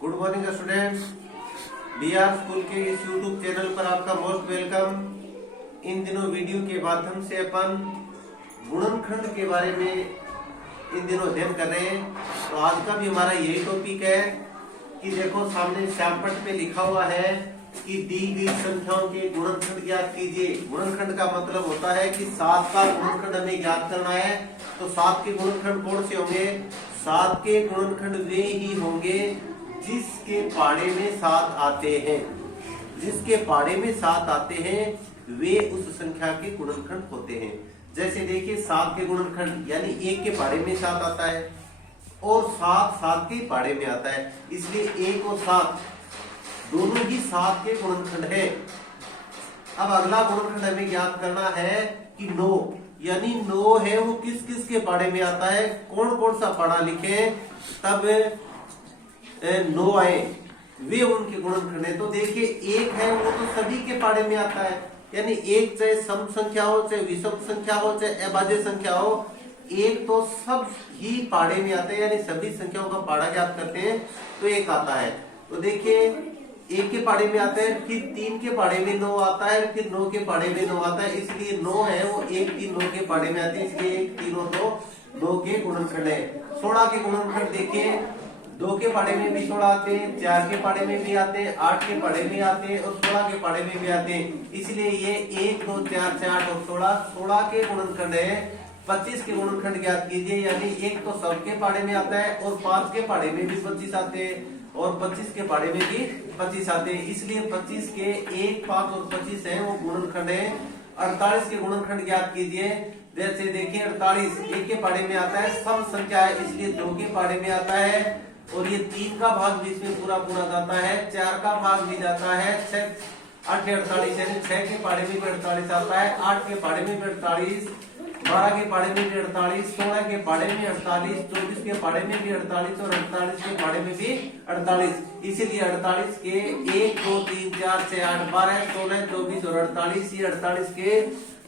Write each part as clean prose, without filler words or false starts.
Good morning students. BR school के इस YouTube channel पर आपका मोस्ट वेलकम। इन दिनों वीडियो के माध्यम से अपन गुणनखंड के बारे में इन दिनों अध्ययन कर रहे हैं। तो आज का भी हमारा यही टॉपिक है कि देखो सामने श्यामपट्ट पे लिखा हुआ है कि दी गई संख्याओं के गुणनखंड ज्ञात कीजिए। गुणनखंड का मतलब होता है कि 7 का गुणनखंड हमें ज्ञात करना है। तो 7 के गुणनखंड कौन से होंगे? 7 के गुणनखंड वे ही होंगे जिसके पाढ़े में 7 आते हैं। जिसके पाढ़े में 7 आते हैं वे उस संख्या के गुणनखंड होते हैं। जैसे देखिए 7 के गुणनखंड यानी 1 के पाढ़े में 7 आता है और 7 के पाढ़े में आता है, इसलिए 1 और 7 दोनों ही 7 के गुणनखंड है। अब अगला गुणनखंड हमें ज्ञात करना है कि 9 यानी 9 है वो किस किस के पाढ़े में आता है। कौन कौन सा पाढ़ा लिखे तब 9 आए, वे उनके गुणनखंड है। तो देखिए 1 है वो तो सभी के पाढ़े में आता है, यानी 1 चाहे सम संख्या हो, चाहे विषम संख्या हो, चाहे अभाज्य संख्या हो, 1 तो सब ही पाढ़े में आता है, यानी सभी संख्याओं का पाढ़ा ज्ञात करते हैं तो 1 आता है। तो देखिए 1 के पाढ़े में आता है, फिर 3 के पाढ़े में 9 आता है, फिर 9 के पाढ़े में 9 आता है, इसलिए 9 है वो 1 3 9 के पाढ़े में आते हैं, इसलिए 1 3 और 2 के गुणनखंड है। 16 के गुणनखंड देखिए 2 के पाढ़े में भी 16 आते हैं, 4 के पाढ़े में भी आते हैं, 8 के पाढ़े में आते हैं और 16 के पाढ़े में भी आते हैं, इसलिए ये 1 2 4 6 8 और 16 के गुणनखंड है। 25 के गुणनखंड ज्ञात कीजिए, यानी 1 तो सबके पाढ़े में आता है और 5 के पाढ़े में भी 25 आते हैं और 25 के पाढ़े में भी 25 आते हैं, इसलिए 25 के 1 5 और 25 है वो गुणनखंड है। 48 के गुणनखंड ज्ञात कीजिए। जैसे देखिए 48 1 के पाढ़े में आता है, सम संख्या है इसलिए 2 के पाढ़े में आता है और ये 3 का भाग भी इसमें पूरा जाता है, 4 का भाग भी जाता है, 6 8 48 यानी 6 के पाढ़े में भी 48 आता है, 8 के पाढ़े में भी 48, 12 के पाढ़े में भी 48, 16 के पाढ़े में 48, 24 के पाढ़े में भी 48 और 48 के पाढ़े में भी 48, इसीलिए 48 के 1 2 3 4 6 8 12 16 24 और 48 ये 48 के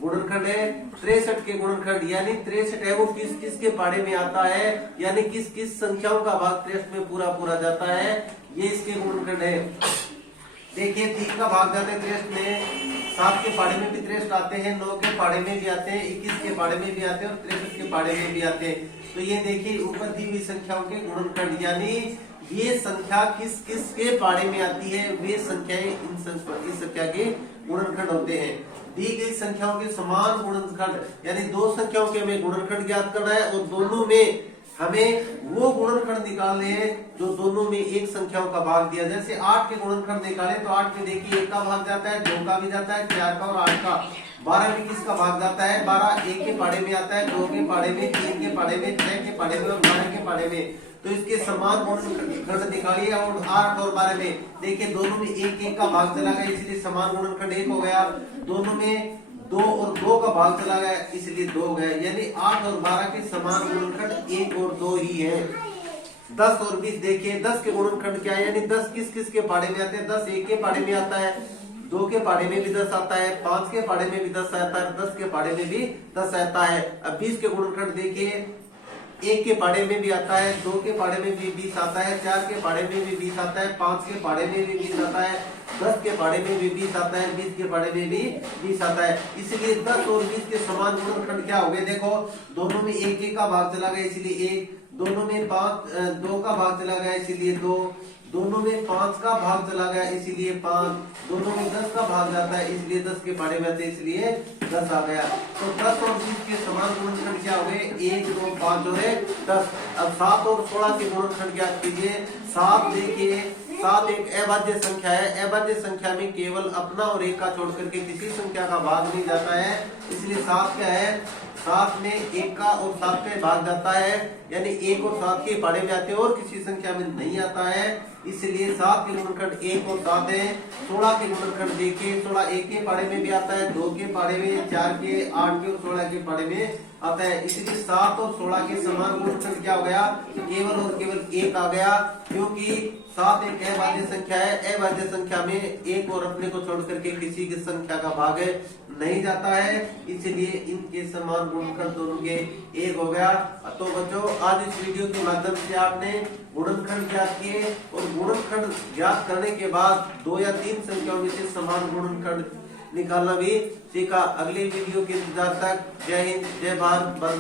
गुणनखंड है। 63 के गुणनखंड यानी 63 है वो किस किस के पाढ़े में आता है, यानी किस किस संख्याओं का भाग 63 में पूरा जाता है, ये इसके गुणनखंड है। देखिए 3 का भाग जाता है 63 में, 7 के पाढ़े में भी 63 आते हैं, 9 के पाढ़े में भी आते हैं, 21 के पाढ़े में भी आते हैं और 63 के पाढ़े में भी आते हैं। तो ये देखिए ऊपर दी हुई संख्याओं के गुणनखंड, यानी ये संख्या किस किस के पाढ़े में आती है, वे संख्याएं इस संख्या के गुणनखंड होते हैं। दी गई संख्याओं के समान गुणनखंड यानी 2 संख्याओं के हमें गुणनखंड ज्ञात करना है और दोनों में हमें वो गुणनखंड निकालने हैं जो दोनों में एक संख्याओं का भाग दिया। जैसे 8 के गुणनखंड निकाले तो 8 में देखिए 1 का भाग जाता है, 2 का भी जाता है, 4 का और 8 का। 12 में किसका भाग जाता है? 12 1 के पाढ़े में आता है, 2 के पाढ़े में, 3 के पाढ़े में, 6 के पाढ़े में और 12 के पाढ़े में। तो इसके समान गुणनखंड निकालिए और 8 और 12 में देखिए दोनों में 1 का भाग चला गया, इसलिए समान गुणनखंड 1 हो गया। दोनों में 2 और 2 का भाग चला गया इसलिए 2 हो गया, यानी 8 और 12 के समान गुणनखंड 1 और 2 ही है। 10 और 20 देखिए 10 के गुणनखंड क्या है, यानी 10 किस किस के पाढ़े में आते हैं। 10 1 के पाढ़े में आता है, 2 के पाढ़े में भी 10 आता है, 5 के पाढ़े में भी 10 आता है, 10 के पाढ़े में भी 10 आता है। अब 20 के गुणनखंड देखिए 1 के पाढ़े में भी आता है, 2 के पाढ़े में भी 20 आता है, 4 के पाढ़े में भी 20 आता है, 5 के पाढ़े में भी 20 आता है, 10 के पाढ़े में भी 20 आता है, 20 के पाढ़े में भी 20 आता है। इसलिए 10 और 20 के समान गुणनखंड क्या हो गए? देखो दोनों में 1 का भाग चला गया इसलिए 1, दोनों में 2 का भाग चला गया इसीलिए 2, दोनों में 5 का भाग चला गया इसीलिए 5, दोनों में 10 का भाग जाता है इसलिए 10 के पाढ़े में आते इसलिए 10 आ गया। तो 10 और 20 के समान गुणनखंड क्या हो गए? 1 2 5 और 10। अब 7 और 16 के गुणनखंड ज्ञात कीजिए। 7 देखिए 7 एक अभाज्य संख्या है, अभाज्य संख्या में केवल अपना और 1 का छोड़ करके किसी संख्या का भाग नहीं जाता है, इसलिए 7 क्या है? 7 में 1 का और 7 का भाग जाता है, यानी 1 और 7 के पाढ़े में आते हैं और किसी संख्या में नहीं आता है, इसलिए 7 के गुणनखंड 1 और 7 है। 16 के गुणनखंड देखिए 16 1 के पाढ़े में भी आता है, 2 के पाढ़े में, 4 के, 8 के और 16 के पाढ़े में आता है, इसलिए 7 और 16 के समान गुणनखंड क्या हो गया? केवल और केवल 1 आ गया, क्योंकि 7 एक अभाज्य संख्या है, अभाज्य संख्या में 1 और अपने को छोड़ करके किसी की संख्या का भाग नहीं जाता है, इसलिए इनके समान गुणनखंड दोनों के 1 हो गया। तो बच्चों आज इस वीडियो के माध्यम से आपने गुणनखंड ज्ञात किए और गुणनखंड ज्ञात करने के बाद 2 या 3 संख्याओं में से समान गुणनखंड निकालना भी सीखा। अगले वीडियो के इंतजार तक जय हिंद, जय भारत।